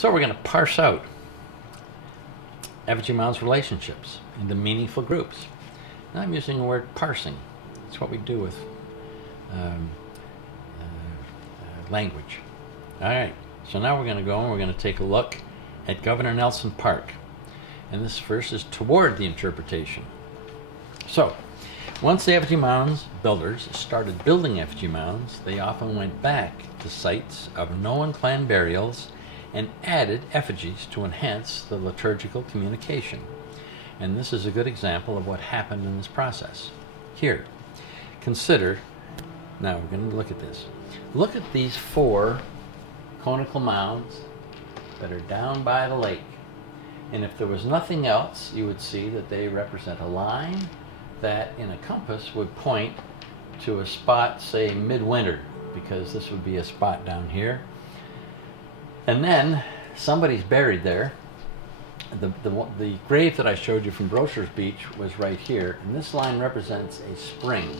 So we're going to parse out effigy mounds relationships into meaningful groups. Now I'm using the word parsing. That's what we do with language. All right, so now we're going to go and we're going to take a look at Governor Nelson Park. And this first is toward the interpretation. So, once the effigy mounds builders started building effigy mounds, they often went back to sites of known clan burials and added effigies to enhance the liturgical communication. And this is a good example of what happened in this process. Here, consider, now we're going to look at this. Look at these 4 conical mounds that are down by the lake. And if there was nothing else, you would see that they represent a line that in a compass would point to a spot, say midwinter, because this would be a spot down here. And then somebody's buried there. The grave that I showed you from Brochures Beach was right here, and this line represents a spring.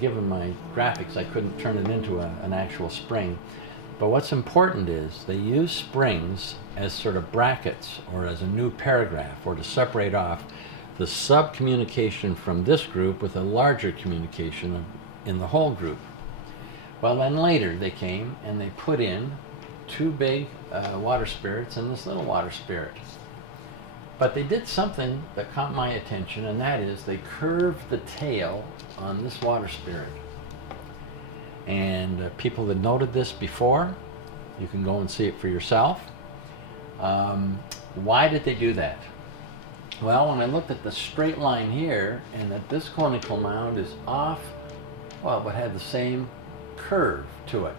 Given my graphics, I couldn't turn it into an actual spring. But what's important is they use springs as sort of brackets or as a new paragraph, or to separate off the sub-communication from this group with a larger communication in the whole group. Well, then later they came and they put in 2 big water spirits and this little water spirit. But they did something that caught my attention, and that is they curved the tail on this water spirit. And people that noted this before, you can go and see it for yourself. Why did they do that? Well, when I looked at the straight line here, and that this conical mound is off, well, it had the same curve to it.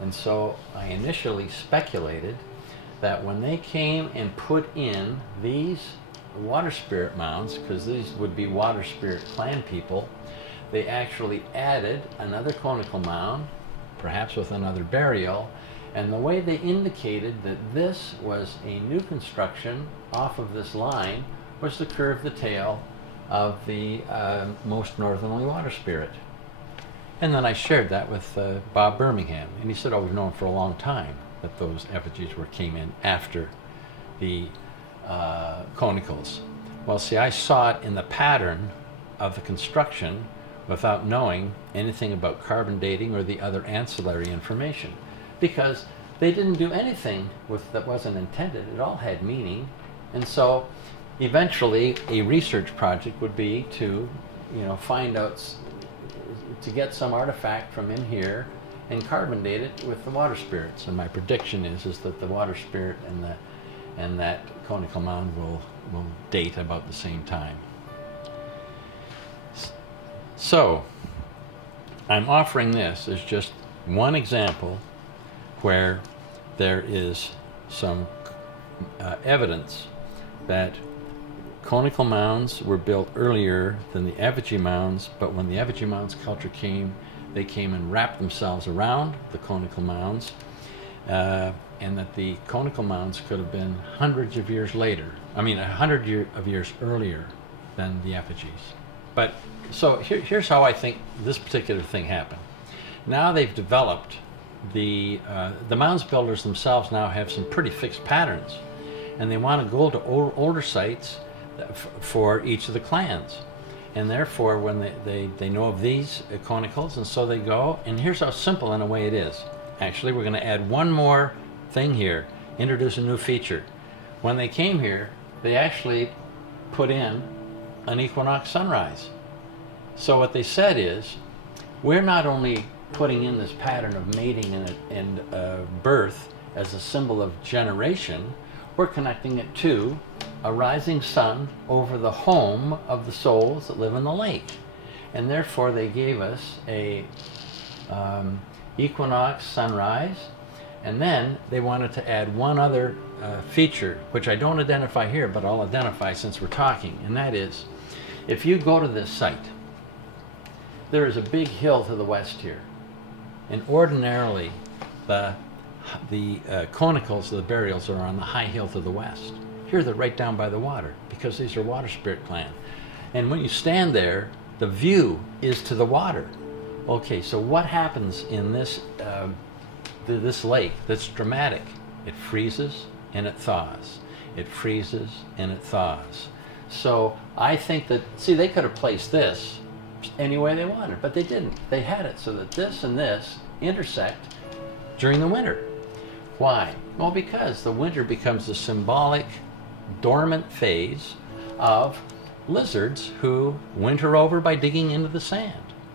And so I initially speculated that when they came and put in these water spirit mounds, because these would be water spirit clan people, they actually added another conical mound, perhaps with another burial, and the way they indicated that this was a new construction off of this line was to curve the tail of the most northerly water spirit. And then I shared that with Bob Birmingham, and he said, oh, we've known for a long time that those effigies came in after the conicals. Well, see, I saw it in the pattern of the construction without knowing anything about carbon dating or the other ancillary information, because they didn't do anything that wasn't intended. It all had meaning. And so eventually a research project would be to, find out, to get some artifact from in here and carbon date it with the water spirits. And my prediction is that the water spirit and that conical mound will date about the same time. So I'm offering this as just one example where there is some evidence that conical mounds were built earlier than the effigy mounds, but when the effigy mounds culture came, they came and wrapped themselves around the conical mounds, and that the conical mounds could have been hundreds of years later. I mean, 100 years earlier than the effigies. But so here's how I think this particular thing happened. Now they've developed the mounds builders themselves now have some pretty fixed patterns, and they want to go to older sites for each of the clans. And therefore, when they know of these conicals, and so they go, and here's how simple in a way it is. Actually, we're going to add one more thing here, introduce a new feature. When they came here, they actually put in an equinox sunrise. So what they said is, we're not only putting in this pattern of mating and birth as a symbol of generation, we're connecting it to a rising sun over the home of the souls that live in the lake. And therefore they gave us a equinox sunrise, and then they wanted to add one other feature, which I don't identify here, but I'll identify since we're talking, and that is, if you go to this site, there is a big hill to the west here, and ordinarily the conicals, the burials, are on the high hill to the west. Here they're right down by the water, because these are water spirit clan. And when you stand there, the view is to the water. Okay, so what happens in this this lake that's dramatic? It freezes and it thaws. It freezes and it thaws. So I think that, see, they could have placed this any way they wanted, but they didn't. They had it so that this and this intersect during the winter. Why? Well, because the winter becomes the symbolic dormant phase of lizards who winter over by digging into the sand.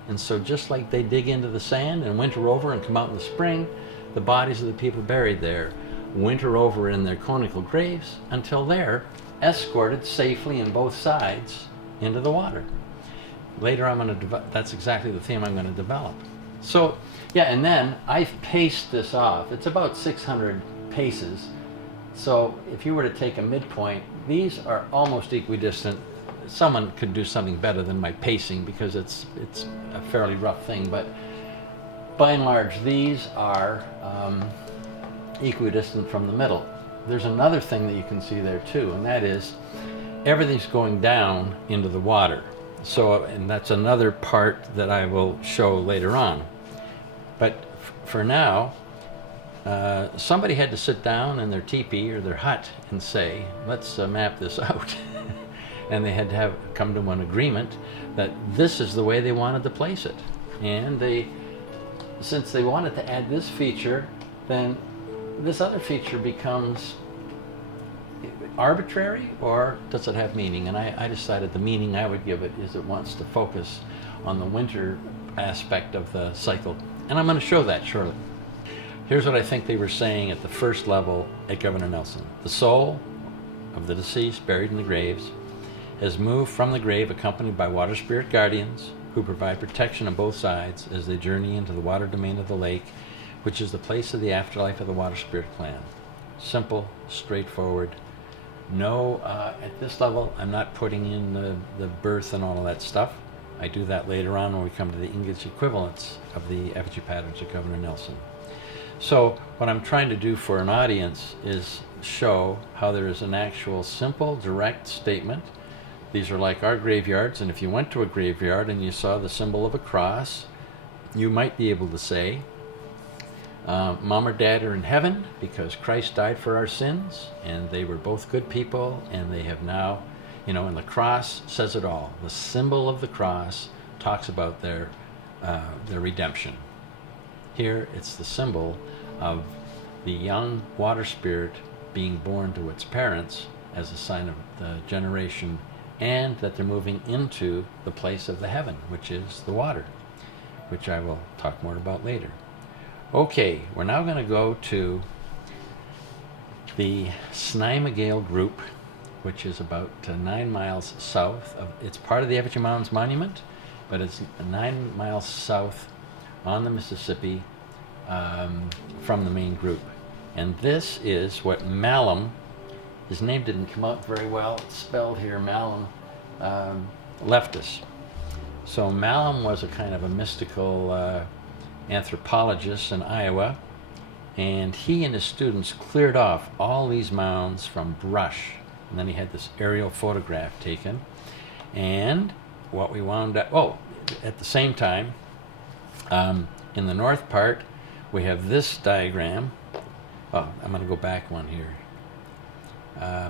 And so just like they dig into the sand and winter over and come out in the spring, the bodies of the people buried there winter over in their conical graves until they're escorted safely in both sides into the water. Later I'm going to that's exactly the theme I'm going to develop. So yeah, and then I paste this off. It's about 600 paces. So if you were to take a midpoint, these are almost equidistant. Someone could do something better than my pacing because it's a fairly rough thing, but by and large these are equidistant from the middle. There's another thing that you can see there too, and that is everything's going down into the water. So, and that's another part that I will show later on. But for now, somebody had to sit down in their teepee or their hut and say, let's map this out. And they had to have come to an agreement that this is the way they wanted to place it. And they, since they wanted to add this feature, then this other feature becomes arbitrary, or does it have meaning? And I decided the meaning I would give it is it wants to focus on the winter aspect of the cycle. And I'm going to show that shortly. Here's what I think they were saying at the first level at Governor Nelson. The soul of the deceased buried in the graves has moved from the grave accompanied by water spirit guardians who provide protection on both sides as they journey into the water domain of the lake, which is the place of the afterlife of the water spirit clan. Simple, straightforward. No, at this level, I'm not putting in the birth and all of that stuff. I do that later on when we come to the English equivalents of the effigy patterns of Governor Nelson. So what I'm trying to do for an audience is show how there is an actual simple, direct statement. These are like our graveyards, and if you went to a graveyard and you saw the symbol of a cross, you might be able to say, Mom or Dad are in heaven because Christ died for our sins, and they were both good people, and they have now, you know, and the cross says it all. The symbol of the cross talks about their redemption. Here, it's the symbol of the young water spirit being born to its parents as a sign of the generation, and that they're moving into the place of the heaven, which is the water, which I will talk more about later. Okay, we're now going to go to the Snimegale group, which is about 9 miles south of, it's part of the Effigy Mounds Monument, but it's 9 miles south on the Mississippi from the main group. And this is what Malum, his name didn't come out very well, it's spelled here, Malum, left us. So Malum was a kind of a mystical anthropologist in Iowa, and he and his students cleared off all these mounds from brush, and then he had this aerial photograph taken. And what we wound up, oh, at the same time, in the north part we have this diagram. Oh, I'm going to go back one here.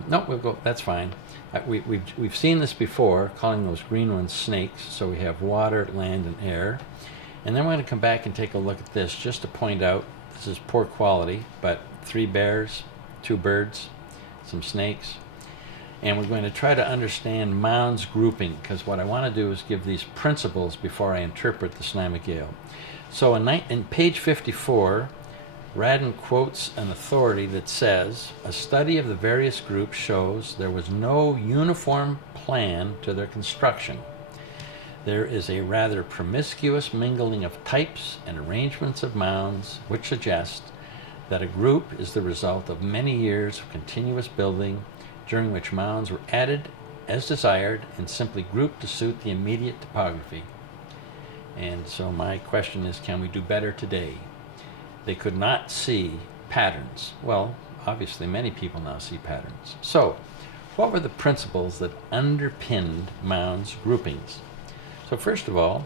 No, we'll go, that's fine. We've seen this before, calling those green ones snakes. So we have water, land, and air. And then we're going to come back and take a look at this just to point out, this is poor quality, but 3 bears, 2 birds, some snakes. And we're going to try to understand mounds grouping, because what I want to do is give these principles before I interpret the Snimegale. So in page 54, Radin quotes an authority that says, a study of the various groups shows there was no uniform plan to their construction. There is a rather promiscuous mingling of types and arrangements of mounds, which suggest that a group is the result of many years of continuous building, during which mounds were added as desired and simply grouped to suit the immediate topography. And so my question is, can we do better today? They could not see patterns. Well, obviously many people now see patterns. So, what were the principles that underpinned mounds groupings? So first of all,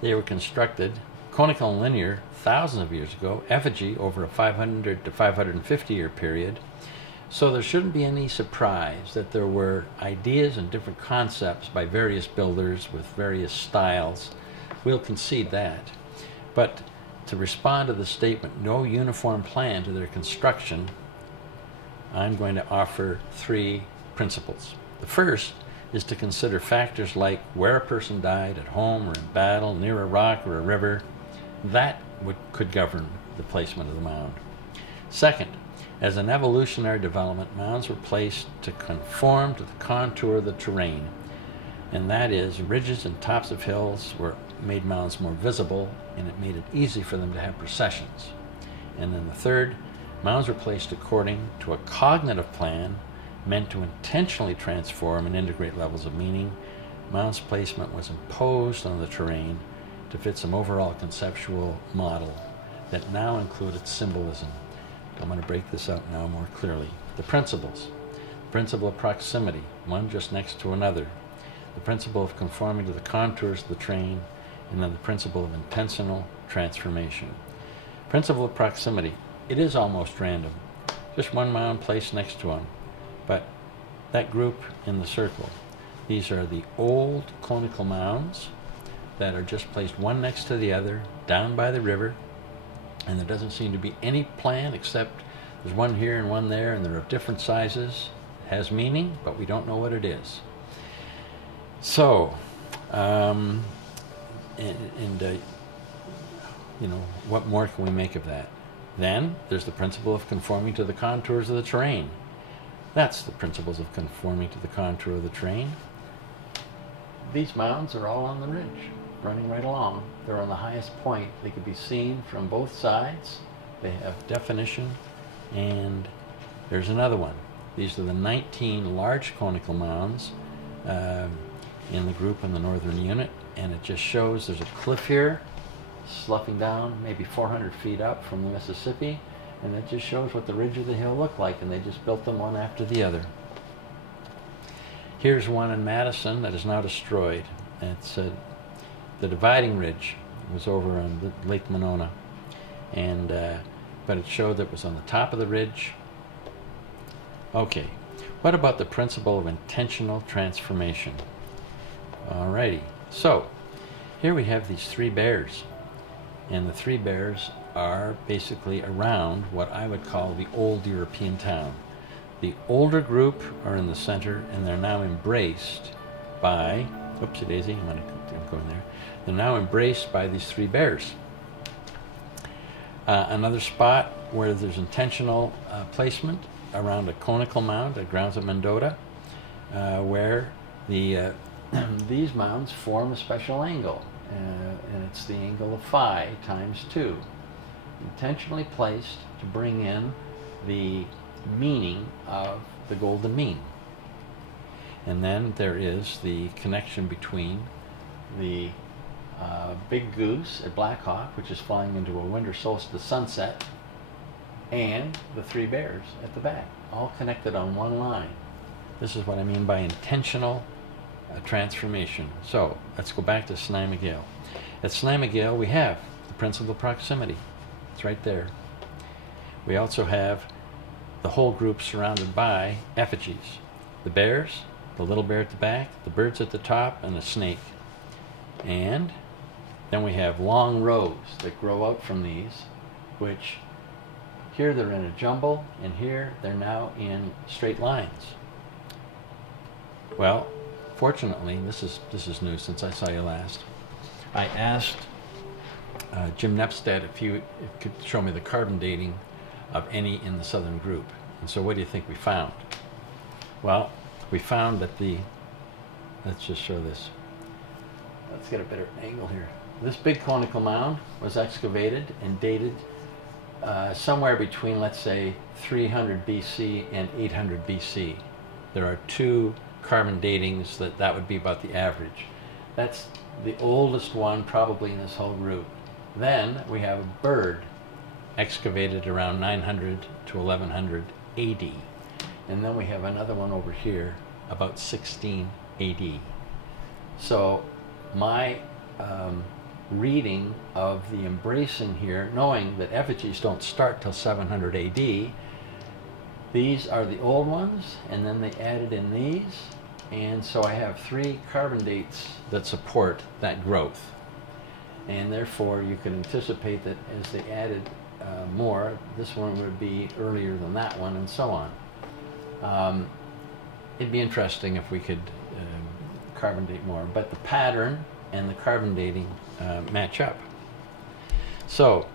they were constructed Conical and linear, thousands of years ago, effigy over a 500 to 550 year period. So there shouldn't be any surprise that there were ideas and different concepts by various builders with various styles. We'll concede that. But to respond to the statement, no uniform plan to their construction, I'm going to offer three principles. The first is to consider factors like where a person died, at home or in battle, near a rock or a river. That could govern the placement of the mound. Second, as an evolutionary development, mounds were placed to conform to the contour of the terrain, and that is, ridges and tops of hills made mounds more visible, and it made it easy for them to have processions. And then the third, mounds were placed according to a cognitive plan meant to intentionally transform and integrate levels of meaning. Mounds placement was imposed on the terrain to fit some overall conceptual model that now included symbolism. I'm going to break this out now more clearly. The principles. The principle of proximity, one just next to another. The principle of conforming to the contours of the terrain, and then the principle of intentional transformation. Principle of proximity. It is almost random. Just one mound placed next to one. But that group in the circle, these are the old conical mounds that are just placed one next to the other down by the river, and there doesn't seem to be any plan except there's one here and one there, and they're of different sizes. It has meaning, but we don't know what it is. So, you know, what more can we make of that? Then there's the principle of conforming to the contours of the terrain. That's the principles of conforming to the contour of the terrain. These mounds are all on the ridge, running right along. They're on the highest point. They can be seen from both sides. They have definition. And there's another one. These are the 19 large conical mounds in the group in the northern unit. And it just shows there's a cliff here, sloughing down maybe 400 feet up from the Mississippi. And it just shows what the ridge of the hill looked like. And they just built them one after the other. Here's one in Madison that is now destroyed. It's the dividing ridge. It was over on Lake Monona, and but it showed that it was on the top of the ridge. Okay, what about the principle of intentional transformation? Alrighty, so here we have these three bears, and the three bears are basically around what I would call the old European town. The older group are in the center, and they're now embraced by, oopsie daisy, I'm going there. They're now embraced by these three bears. Another spot where there's intentional placement around a conical mound at Grounds of Mendota, where these mounds form a special angle, and it's the angle of phi times 2. Intentionally placed to bring in the meaning of the golden mean. And then there is the connection between the big goose at Black Hawk, which is flying into a winter solstice sunset, and the three bears at the back, all connected on one line. This is what I mean by intentional transformation. So let's go back to Snai-McGill. At Snai-McGill we have the principle of proximity. It's right there. We also have the whole group surrounded by effigies. The bears, the little bear at the back, the birds at the top, and the snake. And then we have long rows that grow out from these, which here they're in a jumble, and here they're now in straight lines. Well, fortunately, this is new since I saw you last. I asked Jim Nepstad if he could show me the carbon dating of any in the southern group. And so what do you think we found? Well, we found that let's just show this. Let's get a better angle here. This big conical mound was excavated and dated somewhere between, let's say, 300 BC and 800 BC. There are two carbon datings that would be about the average. That's the oldest one probably in this whole group. Then we have a bird excavated around 900 to 1100 AD. And then we have another one over here about 16 AD. So my reading of the embracing here, knowing that effigies don't start till 700 AD. These are the old ones, and then they added in these, and so I have 3 carbon dates that support that growth. And therefore you can anticipate that as they added more, this one would be earlier than that one, and so on. It'd be interesting if we could carbon date more, but the pattern and the carbon dating match up. So,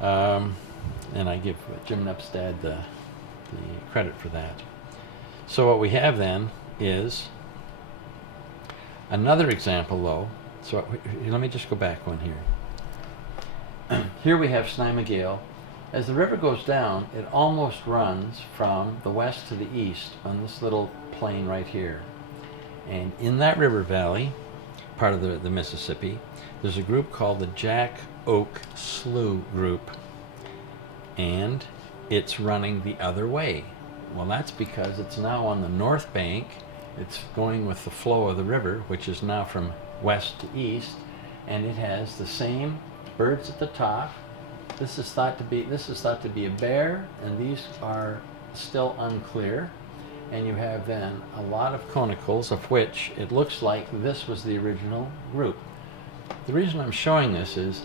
and I give Jim Nepstad the credit for that. So what we have then is another example, though. So let me just go back one here. Here we have Snai-McGill. As the river goes down, it almost runs from the west to the east on this little plain right here. And in that river valley, part of the Mississippi, there's a group called the Jack Oak Slough Group. And it's running the other way. Well, that's because it's now on the north bank. It's going with the flow of the river, which is now from west to east, and it has the same birds at the top. This is thought to be a bear, and these are still unclear. And you have then a lot of conicals, of which it looks like this was the original group. The reason I'm showing this is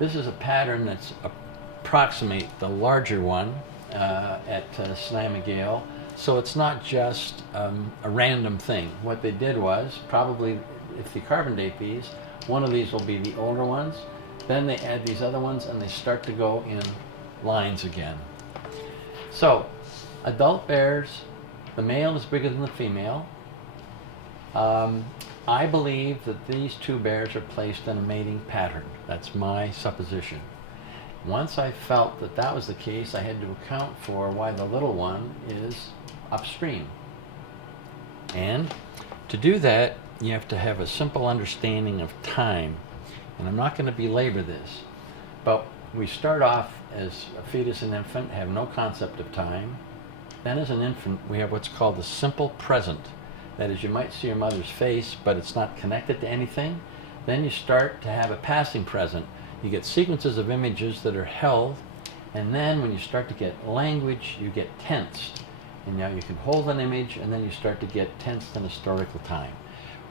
a pattern that's approximate the larger one at Snai-McGill, so it's not just a random thing. What they did was, probably if you carbon date these, one of these will be the older ones, then they add these other ones and they start to go in lines again. So adult bears, the male is bigger than the female. I believe that these 2 bears are placed in a mating pattern. That's my supposition. Once I felt that that was the case, I had to account for why the little one is upstream. And to do that, you have to have a simple understanding of time. And I'm not going to belabor this, but we start off as a fetus and infant, have no concept of time. Then as an infant, we have what's called the simple present. That is, you might see your mother's face, but it's not connected to anything. Then you start to have a passing present. You get sequences of images that are held, and then when you start to get language, you get tensed. And now you can hold an image, and then you start to get tensed in historical time.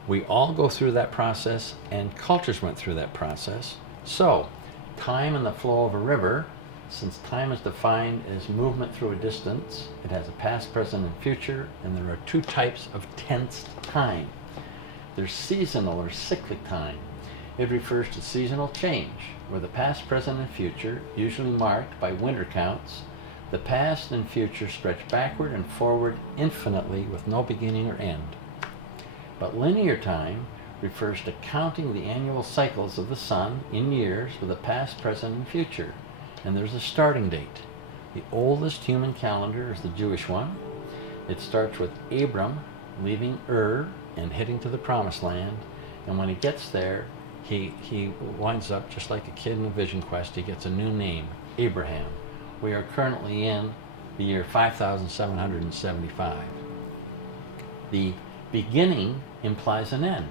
We all go through that process, and cultures went through that process. So, time and the flow of a river, since time is defined as movement through a distance, it has a past, present, and future, and there are 2 types of tensed time. There's seasonal or cyclic time. It refers to seasonal change, where the past, present, and future, usually marked by winter counts, the past and future stretch backward and forward infinitely with no beginning or end. But linear time refers to counting the annual cycles of the sun in years with a past, present, and future. And there's a starting date. The oldest human calendar is the Jewish one. It starts with Abram leaving Ur and heading to the Promised Land. And when he gets there, he winds up just like a kid in a vision quest. He gets a new name, Abraham. We are currently in the year 5775. The beginning implies an end.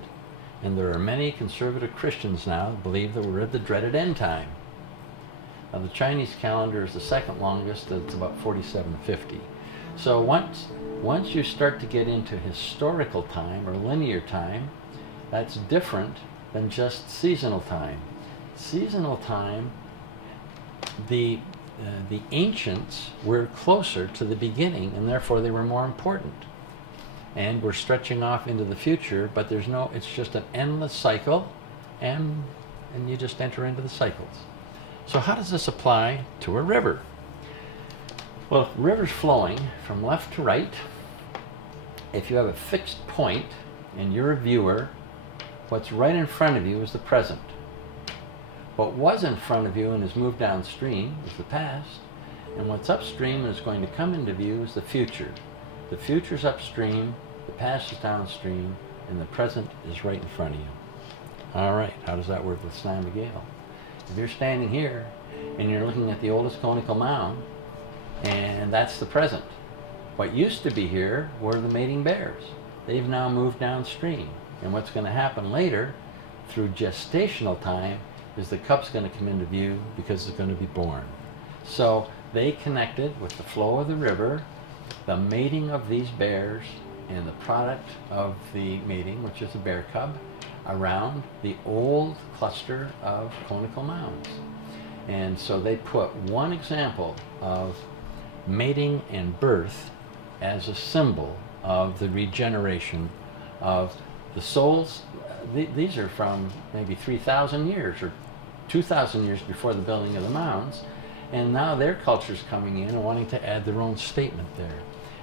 And there are many conservative Christians now who believe that we're at the dreaded end time. Now, the Chinese calendar is the second longest. It's about 4750. So once you start to get into historical time or linear time, that's different than just seasonal time. Seasonal time, the ancients were closer to the beginning, and therefore they were more important. And we're stretching off into the future, but it's just an endless cycle, and you just enter into the cycles. So how does this apply to a river? Well, if the river's flowing from left to right, if you have a fixed point and you're a viewer, what's right in front of you is the present. What was in front of you and has moved downstream is the past, and what's upstream and is going to come into view is the future. The future's upstream, the past is downstream, and the present is right in front of you. All right, how does that work with Snai-McGill? If you're standing here and you're looking at the oldest conical mound, and that's the present. What used to be here were the mating bears. They've now moved downstream. And what's going to happen later, through gestational time is the cub's going to come into view because it's going to be born. So they connected with the flow of the river, the mating of these bears, and the product of the mating, which is a bear cub, around the old cluster of conical mounds. And so they put one example of mating and birth as a symbol of the regeneration of the souls. These are from maybe 3,000 years or 2,000 years before the building of the mounds, and now their culture's coming in and wanting to add their own statement there.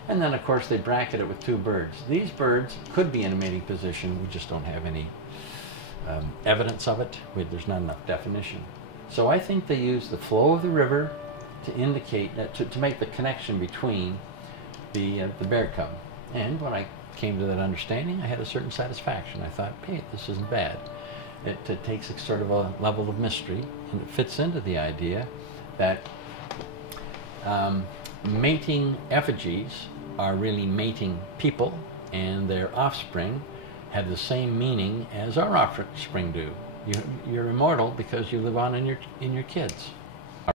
And then of course they bracket it with two birds. These birds could be in a mating position, we just don't have any evidence of it. There's not enough definition. So I think they use the flow of the river to indicate that, to make the connection between the bear cub. And when I came to that understanding, I had a certain satisfaction. I thought, hey, this isn't bad. It takes a sort of a level of mystery, and it fits into the idea that mating effigies are really mating people, and their offspring have the same meaning as our offspring do. You're immortal because you live on in your kids.